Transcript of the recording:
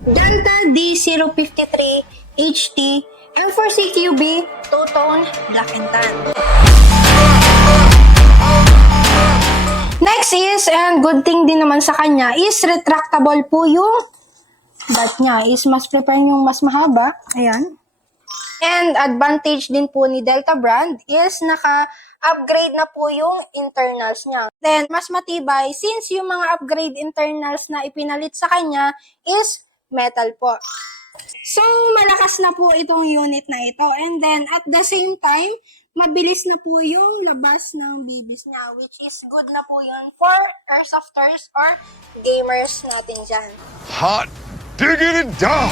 Delta D053 HT, and for CQB, two-tone black and tan. Next is, and good thing din naman sa kanya, is retractable po yung dot niya. Is mas prefer yung mas mahaba. Ayan. And advantage din po ni Delta brand is naka-upgrade na po yung internals niya. Then, mas matibay since yung mga upgrade internals na ipinalit sa kanya is metal po. So, malakas na po itong unit na ito. And then, at the same time, mabilis na po yung labas ng bibis niya, which is good na po yun for airsofters or gamers natin dyan. Hot diggity dog.